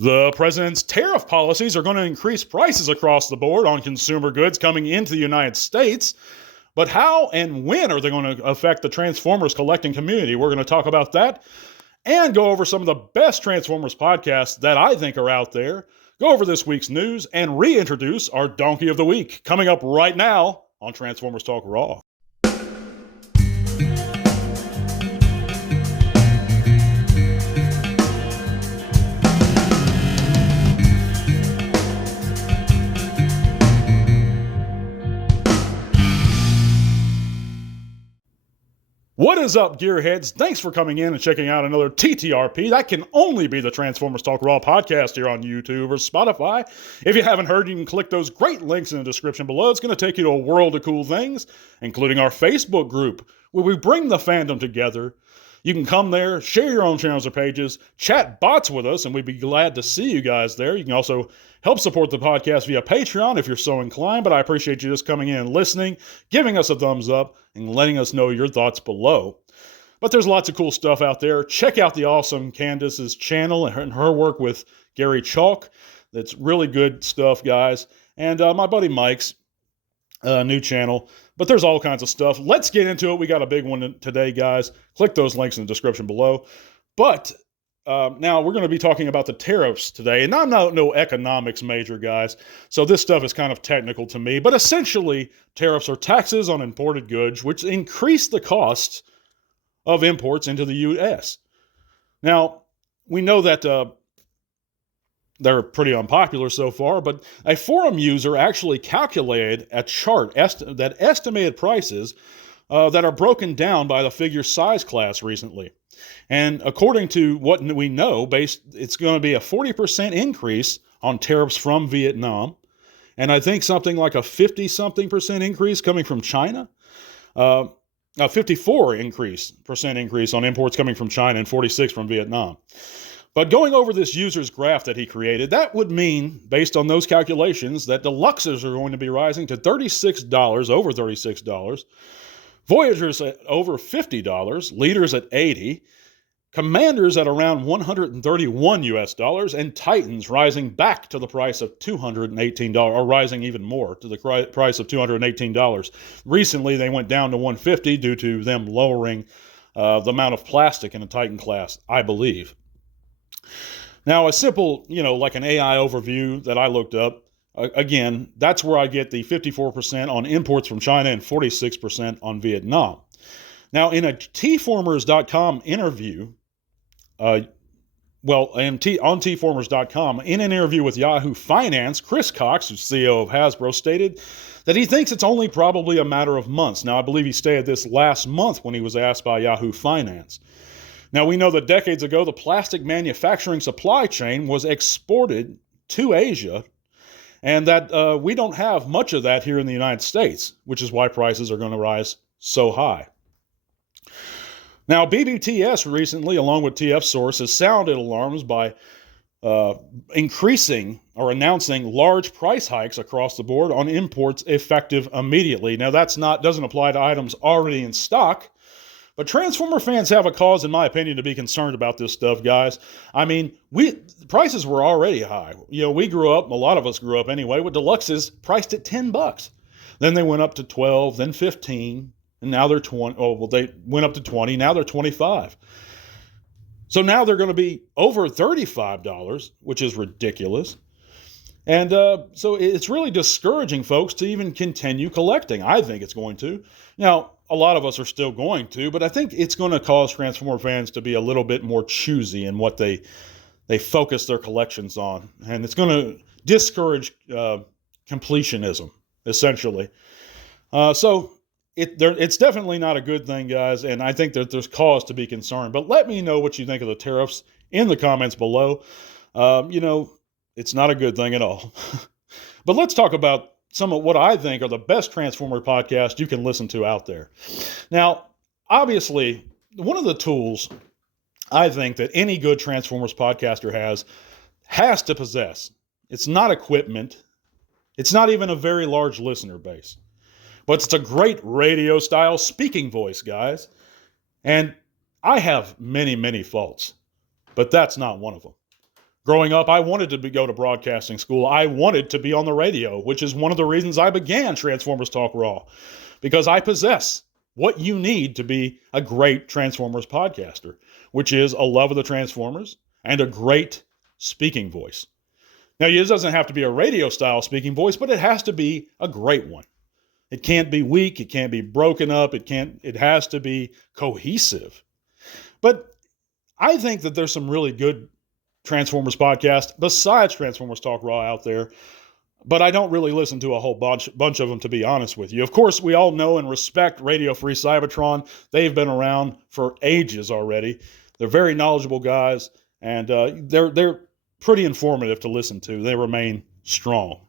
The president's tariff policies are going to increase prices across the board on consumer goods coming into the United States. But how and when are they going to affect the Transformers collecting community? We're going to talk about that and go over some of the best Transformers podcasts that I think are out there, go over this week's news, and reintroduce our Donkey of the Week, coming up right now on Transformers Talk Raw. What is up, gearheads? Thanks for coming in and checking out another TTRP. That can only be the Transformers Talk Raw podcast here on YouTube or Spotify. If you haven't heard, you can click those great links in the description below. It's going to take you to a world of cool things, including our Facebook group, where we bring the fandom together. You can come there, share your own channels or pages, chat bots with us, and we'd be glad to see you guys there. You can also help support the podcast via Patreon if you're so inclined, but I appreciate you just coming in and listening, giving us a thumbs up, and letting us know your thoughts below. But there's lots of cool stuff out there. Check out the awesome Candice's channel and her work with Gary Chaulk. That's really good stuff, guys. And my buddy Mike's new channel. But there's all kinds of stuff. Let's get into it. We got a big one today, guys. Click those links in the description below. But now we're going to be talking about the tariffs today. And I'm not no economics major, guys. So this stuff is kind of technical to me. But essentially, tariffs are taxes on imported goods, which increase the cost of imports into the U.S. Now, we know that they're pretty unpopular so far, but a forum user actually calculated a chart that estimated prices that are broken down by the figure size class recently. And according to what we know, it's going to be a 40% increase on tariffs from Vietnam, and I think something like a 50-something% increase coming from China. A 54% increase on imports coming from China and 46% from Vietnam. But going over this user's graph that he created, that would mean, based on those calculations, that deluxes are going to be rising to $36, over $36, Voyagers at over $50, Leaders at $80, Commanders at around $131 US, and Titans rising back to the price of $218, or rising even more to the price of $218. Recently, they went down to $150 due to them lowering the amount of plastic in the Titan class, I believe. Now, a simple, like an AI overview that I looked up, again, that's where I get the 54% on imports from China and 46% on Vietnam. Now, in a tformers.com interview, on tformers.com, in an interview with Yahoo Finance, Chris Cox, who's CEO of Hasbro, stated that he thinks it's only probably a matter of months. Now, I believe he stated this last month when he was asked by Yahoo Finance. Now, we know that decades ago, the plastic manufacturing supply chain was exported to Asia, and that we don't have much of that here in the United States, which is why prices are going to rise so high. Now, BBTS recently, along with TF Source, has sounded alarms by increasing or announcing large price hikes across the board on imports effective immediately. Now, doesn't apply to items already in stock, but Transformer fans have a cause, in my opinion, to be concerned about this stuff, guys. I mean, prices were already high. A lot of us grew up anyway, with deluxes priced at $10. Then they went up to 12, then 15, and now they're 20. They went up to 20, now they're 25. So now they're going to be over $35, which is ridiculous. And so it's really discouraging, folks, to even continue collecting. I think it's going to. Now, a lot of us are still going to, but I think it's going to cause Transformer fans to be a little bit more choosy in what they focus their collections on. And it's going to discourage completionism, essentially. So it's definitely not a good thing, guys, and I think that there's cause to be concerned. But let me know what you think of the tariffs in the comments below. It's not a good thing at all. But let's talk about some of what I think are the best Transformer podcasts you can listen to out there. Now, obviously, one of the tools I think that any good Transformers podcaster has to possess, it's not equipment, it's not even a very large listener base, but it's a great radio-style speaking voice, guys. And I have many, many faults, but that's not one of them. Growing up, I wanted to go to broadcasting school. I wanted to be on the radio, which is one of the reasons I began Transformers Talk Raw, because I possess what you need to be a great Transformers podcaster, which is a love of the Transformers and a great speaking voice. Now, it doesn't have to be a radio-style speaking voice, but it has to be a great one. It can't be weak. It can't be broken up. It has to be cohesive. But I think that there's some really good Transformers podcasts besides Transformers Talk Raw out there, but I don't really listen to a whole bunch of them, to be honest with you. Of course, we all know and respect Radio Free Cybertron. They've been around for ages already. They're very knowledgeable guys, and they're pretty informative to listen to. They remain strong.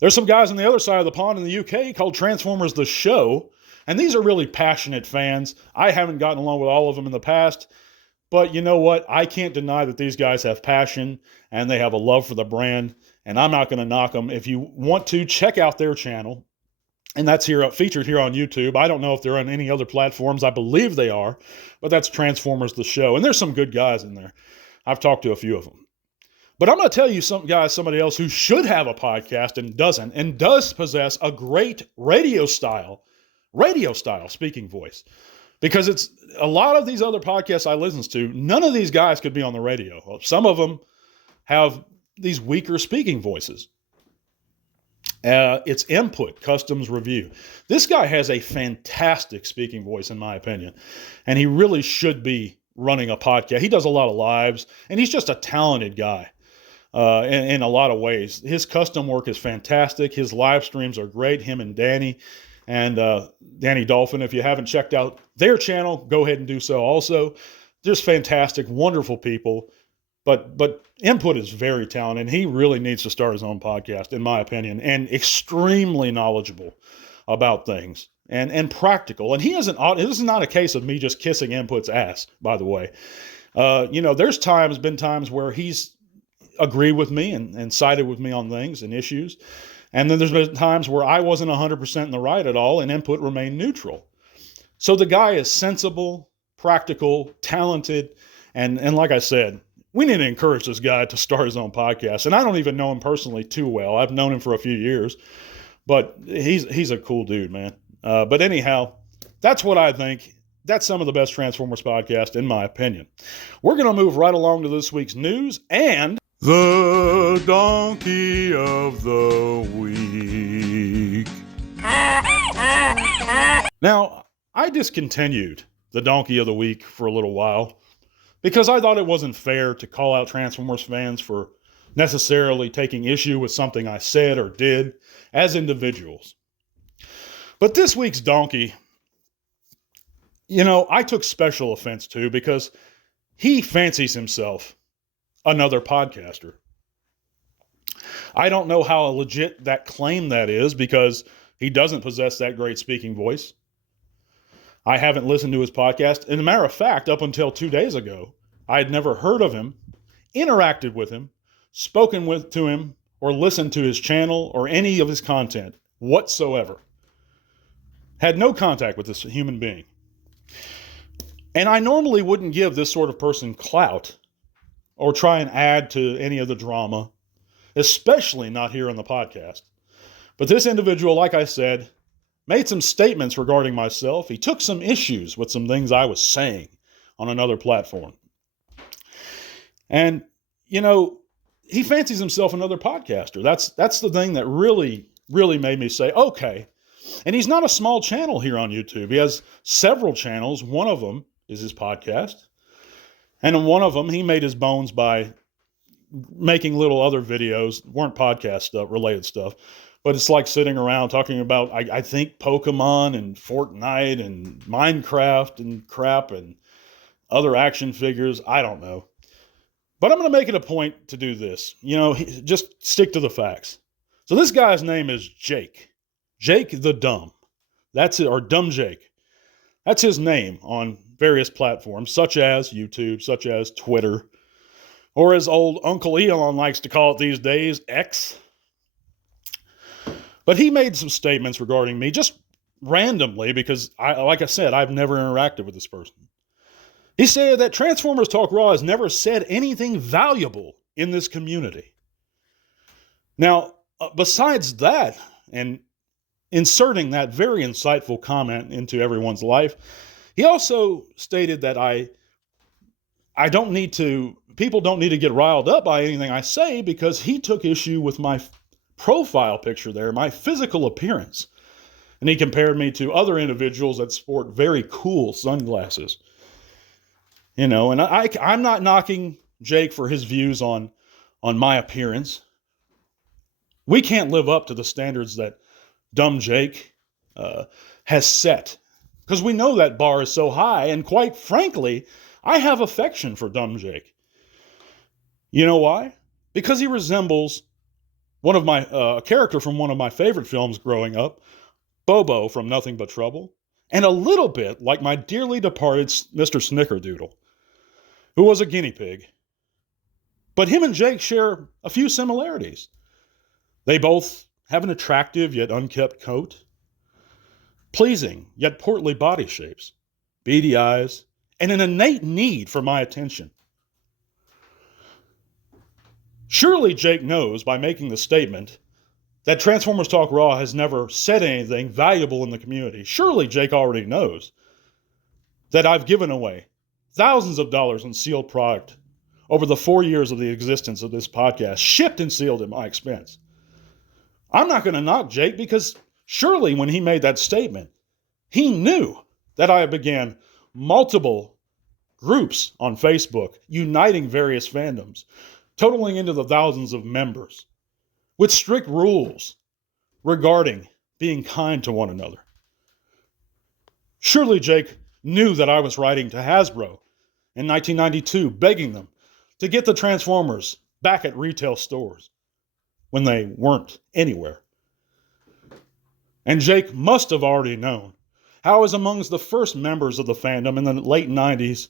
There's some guys on the other side of the pond in the UK called Transformers The Show, and these are really passionate fans. I haven't gotten along with all of them in the past, but you know what? I can't deny that these guys have passion, and they have a love for the brand, and I'm not going to knock them. If you want to, check out their channel, and that's featured here on YouTube. I don't know if they're on any other platforms. I believe they are, but that's Transformers The Show, and there's some good guys in there. I've talked to a few of them. But I'm going to tell you somebody else who should have a podcast and doesn't, and does possess a great radio style speaking voice. Because it's a lot of these other podcasts I listen to, none of these guys could be on the radio. Some of them have these weaker speaking voices. It's Input Customs Review. This guy has a fantastic speaking voice, in my opinion, and he really should be running a podcast. He does a lot of lives, and he's just a talented guy. In a lot of ways. His custom work is fantastic. His live streams are great, him and Danny Dolphin. If you haven't checked out their channel, go ahead and do so also. Just fantastic, wonderful people. But Input is very talented. He really needs to start his own podcast, in my opinion, and extremely knowledgeable about things and practical. And this is not a case of me just kissing Input's ass, by the way. There's been times where he's agreed with me and sided with me on things and issues. And then there's been times where I wasn't 100% in the right at all and Input remained neutral. So the guy is sensible, practical, talented. And like I said, we need to encourage this guy to start his own podcast. And I don't even know him personally too well. I've known him for a few years, but he's a cool dude, man. But anyhow, that's what I think. That's some of the best Transformers podcasts, in my opinion. We're going to move right along to this week's news and the Donkey of the Week. Now, I discontinued the Donkey of the Week for a little while because I thought it wasn't fair to call out Transformers fans for necessarily taking issue with something I said or did as individuals. But this week's Donkey, I took special offense to because he fancies himself another podcaster. I don't know how legit that claim that is because he doesn't possess that great speaking voice. I haven't listened to his podcast. And as a matter of fact, up until 2 days ago, I had never heard of him, interacted with him, spoken to him, or listened to his channel or any of his content whatsoever. Had no contact with this human being. And I normally wouldn't give this sort of person clout or try and add to any of the drama, especially not here on the podcast. But this individual, like I said, made some statements regarding myself. He took some issues with some things I was saying on another platform. And, he fancies himself another podcaster. That's the thing that really, really made me say, okay. And he's not a small channel here on YouTube. He has several channels. One of them is his podcast. And in one of them, he made his bones by making little other videos, weren't podcast stuff, related stuff, but it's like sitting around talking about, I think, Pokemon and Fortnite and Minecraft and crap and other action figures. I don't know. But I'm going to make it a point to do this. Just stick to the facts. So this guy's name is Jake. Jake the Dumb. That's it, or Dumb Jake. That's his name on various platforms, such as YouTube, such as Twitter, or as old Uncle Elon likes to call it these days, X. But he made some statements regarding me just randomly because, like I said, I've never interacted with this person. He said that Transformers Talk Raw has never said anything valuable in this community. Now, besides that, and inserting that very insightful comment into everyone's life, he also stated that people don't need to get riled up by anything I say, because he took issue with my profile picture there, my physical appearance. And he compared me to other individuals that sport very cool sunglasses. And I'm not knocking Jake for his views on my appearance. We can't live up to the standards that Dumb Jake has set, because we know that bar is so high, and quite frankly, I have affection for Dumb Jake. You know why? Because he resembles one of my a character from one of my favorite films growing up, Bobo from Nothing But Trouble, and a little bit like my dearly departed Mr. Snickerdoodle, who was a guinea pig. But him and Jake share a few similarities. They both have an attractive yet unkempt coat, pleasing yet portly body shapes, beady eyes, and an innate need for my attention. Surely Jake knows, by making the statement, that Transformers Talk Raw has never said anything valuable in the community. Surely Jake already knows that I've given away thousands of dollars in sealed product over the 4 years of the existence of this podcast, shipped and sealed at my expense. I'm not going to knock Jake, because surely when he made that statement, he knew that I began multiple groups on Facebook uniting various fandoms, totaling into the thousands of members, with strict rules regarding being kind to one another. Surely Jake knew that I was writing to Hasbro in 1992, begging them to get the Transformers back at retail stores when they weren't anywhere. And Jake must have already known how I was amongst the first members of the fandom in the late 90s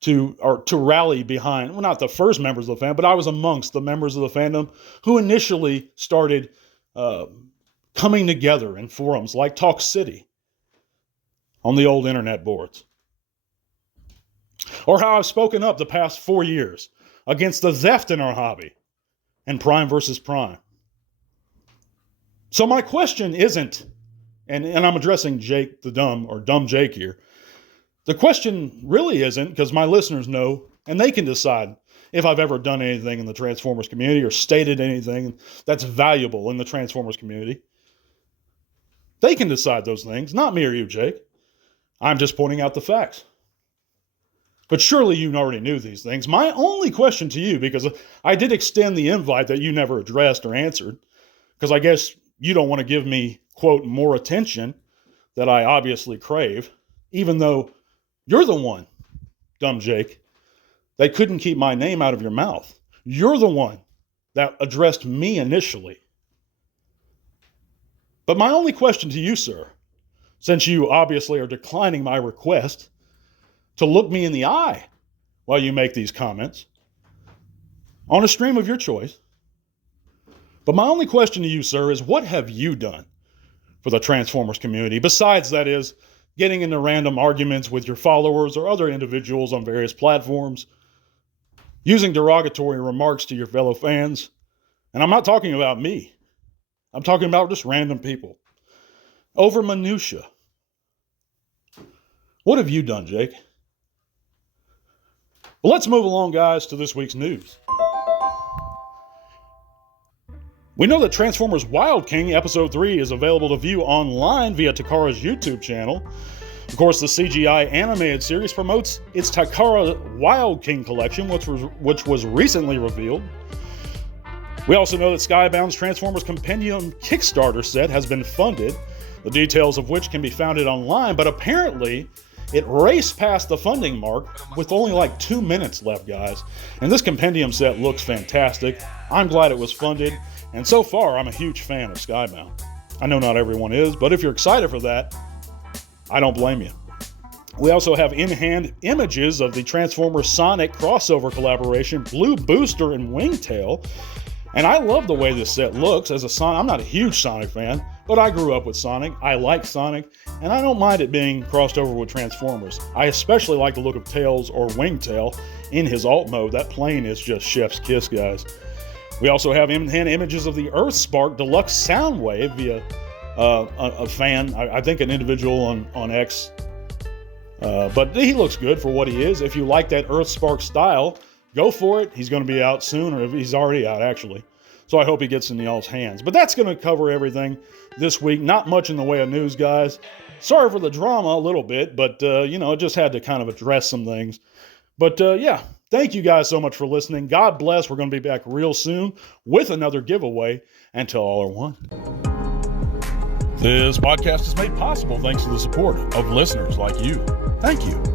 to rally behind, well, not the first members of the fandom, but I was amongst the members of the fandom who initially started coming together in forums like Talk City on the old internet boards. Or how I've spoken up the past 4 years against the theft in our hobby and Prime versus Prime. So my question isn't, and I'm addressing Jake the Dumb, or Dumb Jake here. The question really isn't, because my listeners know, and they can decide if I've ever done anything in the Transformers community or stated anything that's valuable in the Transformers community. They can decide those things, not me or you, Jake. I'm just pointing out the facts. But surely you already knew these things. My only question to you, because I did extend the invite that you never addressed or answered, because I guess you don't want to give me, quote, more attention that I obviously crave, even though you're the one, Dumb Jake, that couldn't keep my name out of your mouth. You're the one that addressed me initially. But my only question to you, sir, since you obviously are declining my request to look me in the eye while you make these comments on a stream of your choice. But my only question to you, sir, is what have you done for the Transformers community, besides, that is, getting into random arguments with your followers or other individuals on various platforms, using derogatory remarks to your fellow fans? And I'm not talking about me. I'm talking about just random people. Over minutia. What have you done, Jake? Well, let's move along, guys, to this week's news. We know that Transformers Wild King Episode 3 is available to view online via Takara's YouTube channel. Of course, the CGI animated series promotes its Takara Wild King collection, which was recently revealed. We also know that Skybound's Transformers Compendium Kickstarter set has been funded, the details of which can be found online, but apparently it raced past the funding mark with only like 2 minutes left, guys. And this compendium set looks fantastic. I'm glad it was funded. And so far, I'm a huge fan of Skybound. I know not everyone is, but if you're excited for that, I don't blame you. We also have in-hand images of the Transformers Sonic crossover collaboration, Blue Booster and Wingtail. And I love the way this set looks. I'm not a huge Sonic fan, But I grew up with Sonic, I like Sonic, and I don't mind it being crossed over with Transformers. I especially like the look of Tails or Wingtail in his alt mode. That plane is just chef's kiss, guys. We also have in-hand images of the Earthspark Deluxe Soundwave via a fan, I think an individual on X. But he looks good for what he is. If you like that Earthspark style, go for it. He's going to be out soon, or he's already out, actually. So I hope he gets in y'all's hands. But that's going to cover everything this week. Not much in the way of news, guys. Sorry for the drama a little bit, but, I just had to kind of address some things. But, thank you guys so much for listening. God bless. We're going to be back real soon with another giveaway. Until all are one. This podcast is made possible thanks to the support of listeners like you. Thank you.